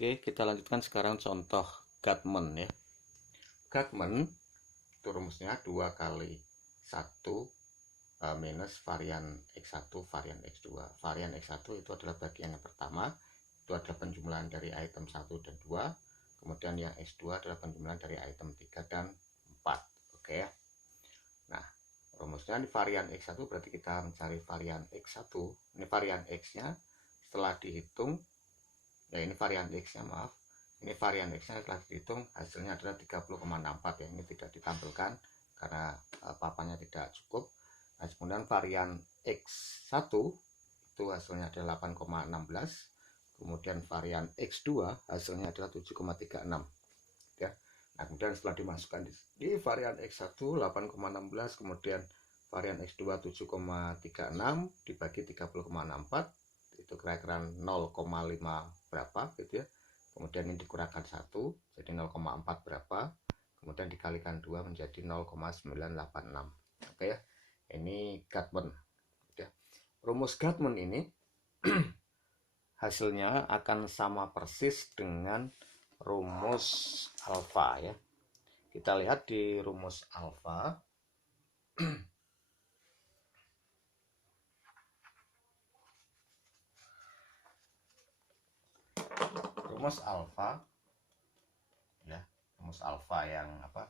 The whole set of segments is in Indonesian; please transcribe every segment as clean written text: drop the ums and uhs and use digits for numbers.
Oke, kita lanjutkan sekarang contoh Gatman ya. Gatman itu rumusnya 2 kali 1 minus varian X1 varian X2. Varian X1 itu adalah bagian yang pertama, itu adalah penjumlahan dari item 1 dan 2. Kemudian yang X2 adalah penjumlahan dari item 3 dan 4. Oke ya. Nah, rumusnya di varian X1 berarti kita mencari varian X1. Ini varian X-nya setelah dihitung, ya ini varian X-nya, maaf. Ini varian X-nya setelah dihitung hasilnya adalah 30,64 ya. Ini tidak ditampilkan karena papannya tidak cukup. Nah, kemudian varian X1 itu hasilnya adalah 8,16. Kemudian varian X2 hasilnya adalah 7,36 ya. Nah, kemudian setelah dimasukkan di varian X1 8,16, kemudian varian X2 7,36 dibagi 30,64 itu kira-kira 0,5 berapa gitu ya. Kemudian ini dikurangkan 1 jadi 0,4 berapa, kemudian dikalikan 2 menjadi 0,986. Oke ya. Ini Gatman ya. Rumus Gatman ini hasilnya akan sama persis dengan rumus alfa ya. Kita lihat di rumus alfa. Rumus alfa ya, rumus alfa yang apa?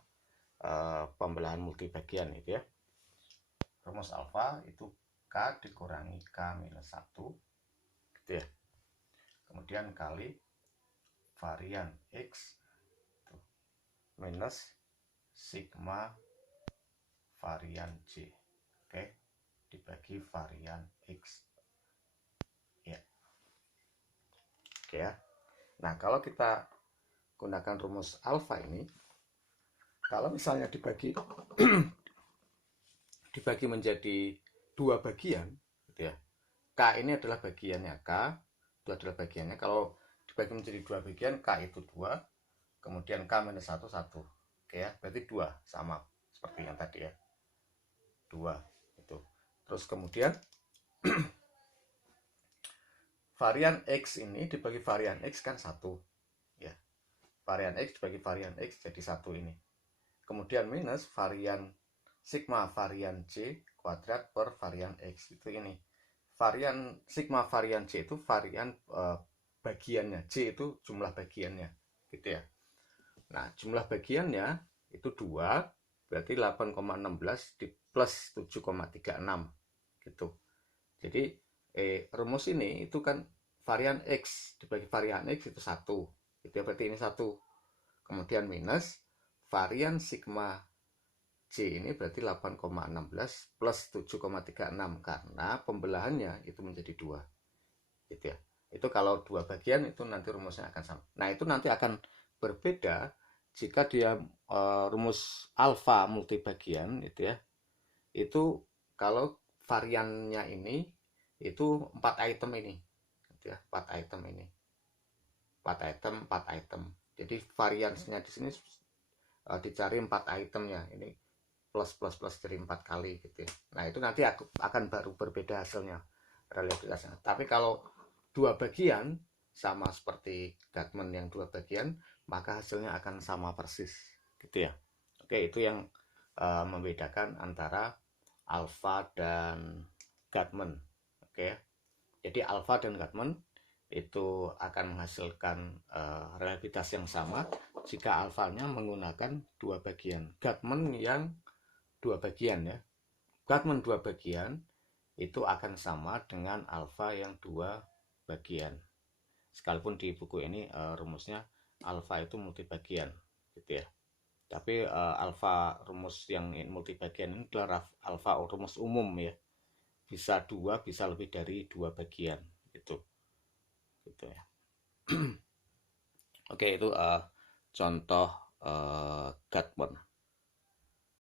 Pembelahan multibagian itu ya. Rumus alfa itu K dikurangi K minus 1 gitu ya. Kemudian kali varian X minus sigma varian J, oke, dibagi varian X ya. Oke ya. Nah, kalau kita gunakan rumus alfa ini, kalau misalnya dibagi dibagi menjadi 2 bagian gitu ya. K ini adalah bagiannya, K itu adalah bagiannya. Kalau dibagi menjadi 2 bagian, K itu 2, kemudian K minus 1 1. Oke ya, berarti 2 sama seperti yang tadi ya. 2 itu. Terus kemudian varian X ini dibagi varian X kan 1 ya. Varian X dibagi varian X jadi 1 ini. Kemudian minus varian sigma varian J kuadrat per varian X itu ini. Varian sigma varian J itu varian bagiannya, J itu jumlah bagiannya gitu ya. Nah, jumlah bagiannya itu 2, berarti 8,16 di plus 7,36 gitu. Jadi rumus ini itu kan varian X dibagi varian X itu 1 gitu ya, berarti ini 1. Kemudian minus varian sigma J ini berarti 8,16 plus 7,36 karena pembelahannya itu menjadi 2 gitu ya. Itu kalau 2 bagian itu nanti rumusnya akan sama. Nah, itu nanti akan berbeda jika dia rumus alfa multibagian gitu ya. Itu kalau variannya ini itu 4 item ini gitu ya, 4 item ini. 4 item. Jadi variansinya di sini dicari 4 itemnya. Ini plus jadi 4 kali gitu ya. Nah, itu nanti akan baru berbeda hasilnya, relativitasnya. Tapi kalau 2 bagian sama seperti Gatman yang 2 bagian, maka hasilnya akan sama persis gitu ya. Oke, itu yang membedakan antara alfa dan Gatman. Oke. Jadi alfa dan Gatman itu akan menghasilkan relativitas yang sama jika alfanya menggunakan 2 bagian. Gatman yang 2 bagian ya. Gatman 2 bagian itu akan sama dengan alfa yang 2 bagian. Sekalipun di buku ini rumusnya alfa itu multibagian gitu ya. Tapi alfa rumus yang multibagian ini adalah alfa rumus umum ya. Bisa 2, bisa lebih dari 2 bagian gitu. Gitu ya. Oke, itu contoh Gatman.